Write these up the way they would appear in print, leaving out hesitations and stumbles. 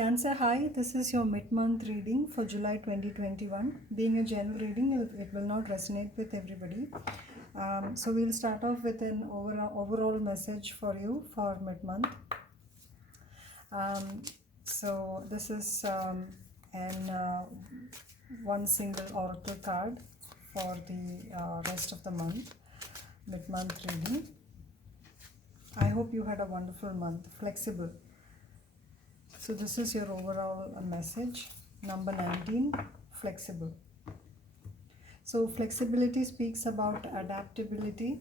Cancer, hi, this is your mid-month reading for July 2021. Being a general reading, it will not resonate with everybody. So we'll start off with an overall message for you for mid-month. So this is one single oracle card for the rest of the month, mid-month reading. I hope you had a wonderful month, flexible. So this is your overall message, number 19, flexible. So flexibility speaks about adaptability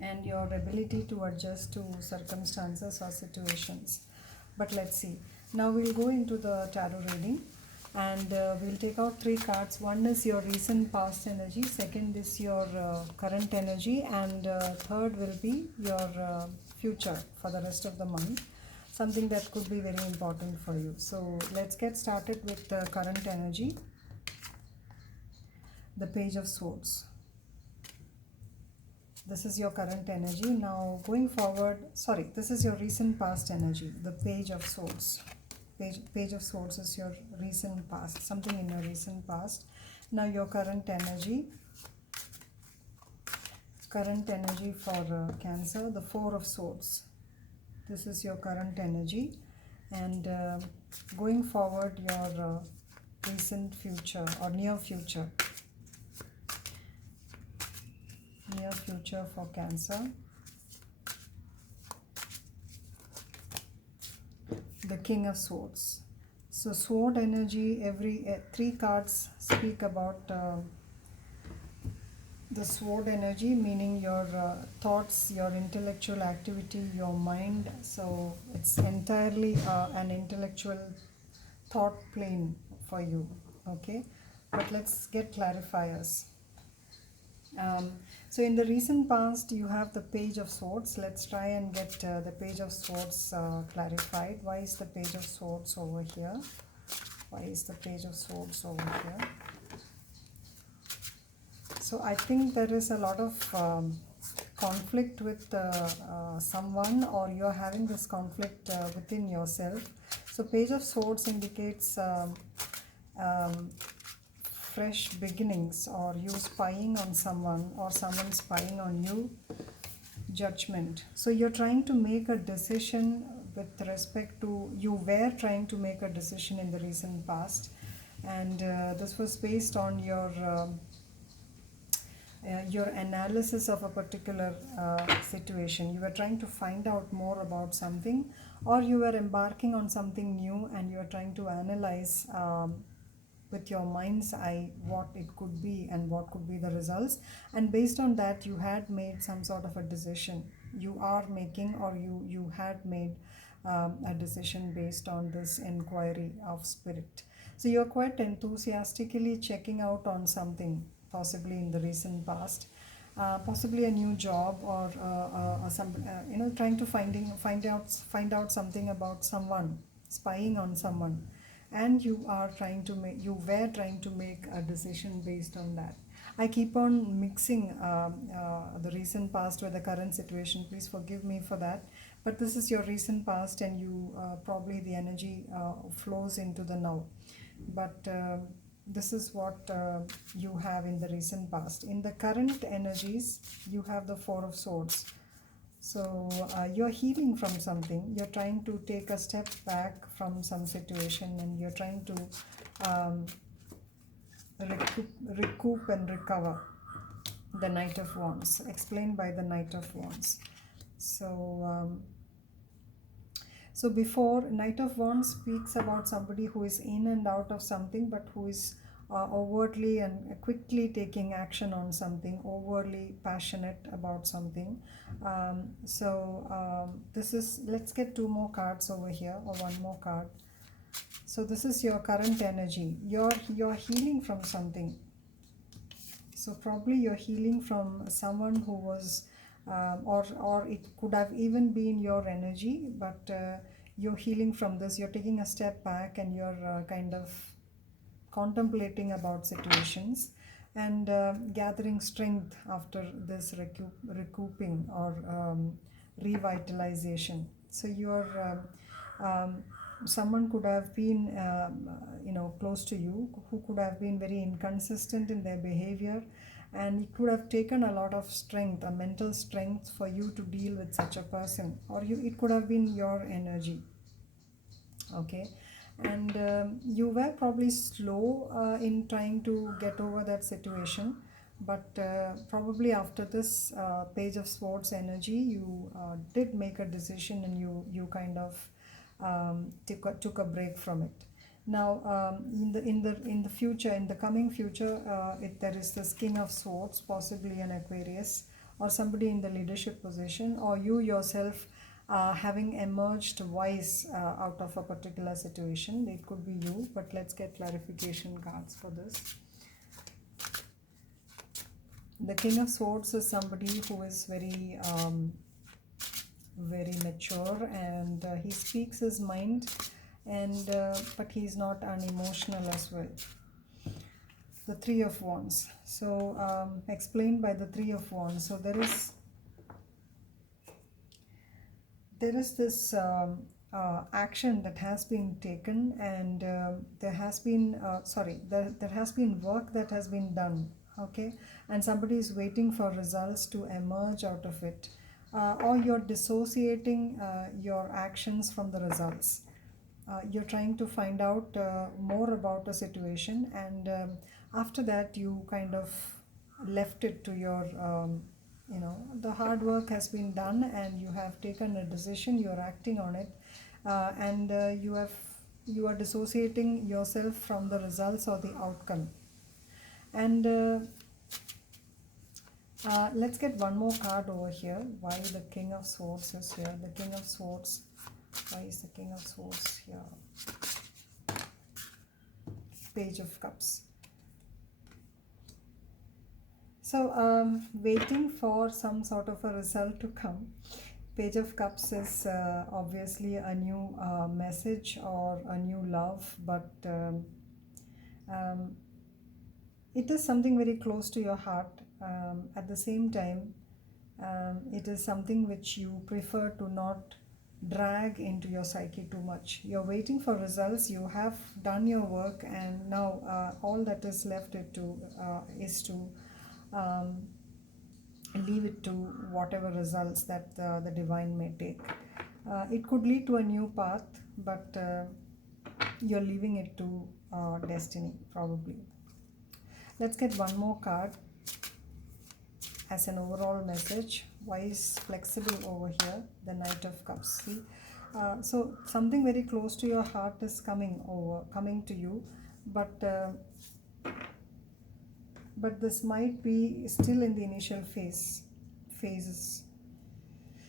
and your ability to adjust to circumstances or situations. But let's see. Now we'll go into the tarot reading and we'll take out three cards. One is your recent past energy, second is your current energy, and third will be your future for the rest of the month. Something that could be very important for you. So let's get started with the current energy. The Page of Swords. This is your current energy. Now going forward, this is your recent past energy, the Page of Swords. Page of Swords is your recent past, something in your recent past. Now your current energy. Current energy for Cancer, the Four of Swords. This is your current energy, and going forward, your recent future or near future. Near future for Cancer. The King of Swords. So sword energy, every three cards speak about the sword energy, meaning your thoughts, your intellectual activity, your mind. So it's entirely an intellectual thought plane for you, okay? But let's get clarifiers. So in the recent past, you have the Page of Swords. Let's try and get the Page of Swords clarified. Why is the Page of Swords over here? Why is the Page of Swords over here? So I think there is a lot of conflict with someone, or you're having this conflict within yourself. So Page of Swords indicates fresh beginnings, or you spying on someone or someone spying on you. Judgment. So you're trying to make a decision with respect to, you were trying to make a decision in the recent past, and this was based on your analysis of a particular situation. You were trying to find out more about something, or you were embarking on something new and you are trying to analyze with your mind's eye what it could be and what could be the results, and based on that you had made some sort of a decision. You are making, or you had made a decision based on this inquiry of spirit. So you're quite enthusiastically checking out on something, possibly in the recent past, possibly a new job, or some trying to find out something about someone, spying on someone, and you were trying to make a decision based on that. I keep on mixing the recent past with the current situation. Please forgive me for that. But this is your recent past, and you probably the energy flows into the now. But this is what you have in the recent past. In the current energies, you have the Four of Swords. So you're healing from something. You're trying to take a step back from some situation, and you're trying to recoup and recover. The Knight of Wands, explained by the Knight of Wands. So before, Knight of Wands speaks about somebody who is in and out of something, but who is overtly and quickly taking action on something, overly passionate about something. This is, let's get two more cards over here, or one more card. So this is your current energy. You're healing from something. So probably you're healing from someone who was or it could have even been your energy, but you're healing from this. You're taking a step back, and you're kind of contemplating about situations, and gathering strength after this recouping or revitalization. So you're someone could have been close to you, who could have been very inconsistent in their behavior, and it could have taken a lot of strength, a mental strength, for you to deal with such a person, or it could have been your energy. Okay. And you were probably slow in trying to get over that situation, but probably after this page of swords energy, you did make a decision, and you kind of took a break from it. Now, in the future, in the coming future, there is this king of swords, possibly an Aquarius, or somebody in the leadership position, or you yourself having emerged wise out of a particular situation. It could be you, but let's get clarification cards for this. The king of swords is somebody who is very mature, and he speaks his mind, and but he's not unemotional as well. The three of wands. So explained by the three of wands. So there is this action that has been taken, and there has been there has been work that has been done. Okay. And somebody is waiting for results to emerge out of it, or you're dissociating your actions from the results. You're trying to find out more about a situation, and after that you kind of left it to your the hard work has been done, and you have taken a decision, you're acting on it, and you are dissociating yourself from the results or the outcome. And let's get one more card over here. Why the king of swords is here? The king of swords. Why is the king of swords here? Page of cups. So waiting for some sort of a result to come. Page of cups is obviously a new message or a new love, but it is something very close to your heart. At the same time, it is something which you prefer to not drag into your psyche too much. You're waiting for results, you have done your work, and now all that is left is to leave it to whatever results that the divine may take. It could lead to a new path, but you're leaving it to destiny, probably. Let's get one more card as an overall message. Why is flexible over here? The Knight of Cups. See, so something very close to your heart is coming to you, but this might be still in the initial phases.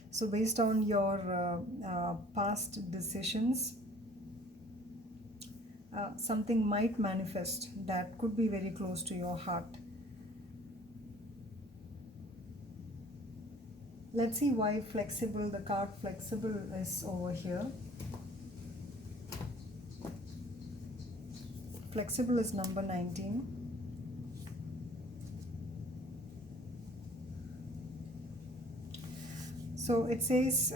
So based on your past decisions, something might manifest that could be very close to your heart. Let's see why flexible, the card flexible, is over here. Flexible is number 19. So it says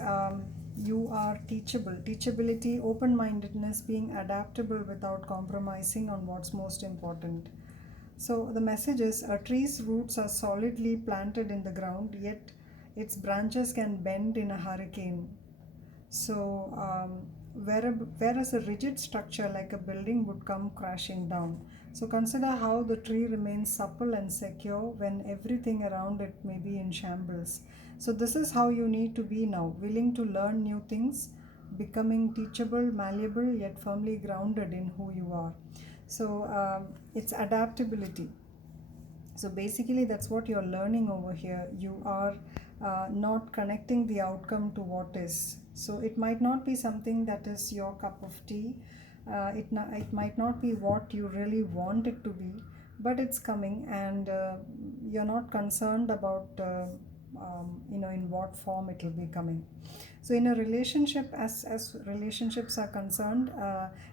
you are teachable. Teachability, open-mindedness, being adaptable without compromising on what's most important. So the message is, a tree's roots are solidly planted in the ground, yet its branches can bend in a hurricane. So whereas a rigid structure like a building would come crashing down. So consider how the tree remains supple and secure when everything around it may be in shambles. So this is how you need to be now, willing to learn new things, becoming teachable, malleable, yet firmly grounded in who you are. So it's adaptability. So basically that's what you're learning over here. You are not connecting the outcome to what is. So it might not be something that is your cup of tea. It might not be what you really want it to be, but it's coming, and you're not concerned about in what form it will be coming. So in a relationship, as relationships are concerned,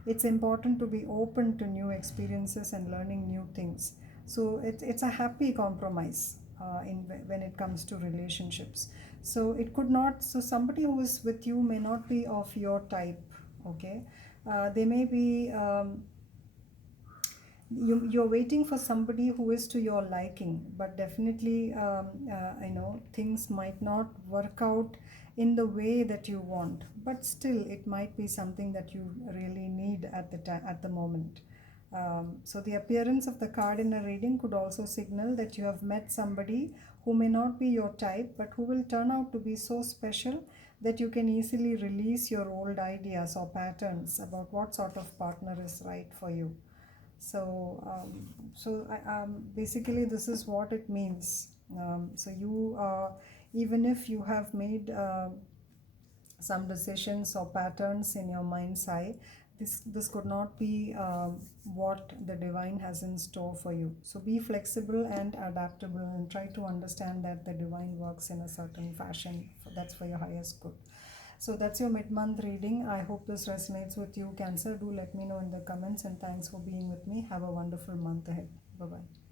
it's important to be open to new experiences and learning new things. So it's a happy compromise when it comes to relationships. So it could not, so somebody who is with you may not be of your type. Okay. They may be you're waiting for somebody who is to your liking, but definitely things might not work out in the way that you want, but still it might be something that you really need at the time, at the moment. So the appearance of the card in a reading could also signal that you have met somebody who may not be your type, but who will turn out to be so special that you can easily release your old ideas or patterns about what sort of partner is right for you. Basically, this is what it means. Even if you have made some decisions or patterns in your mind's eye, this could not be what the divine has in store for you. So be flexible and adaptable, and try to understand that the divine works in a certain fashion. That's for your highest good. So that's your mid-month reading. I hope this resonates with you, Cancer. Do let me know in the comments, and thanks for being with me. Have a wonderful month ahead. Bye-bye.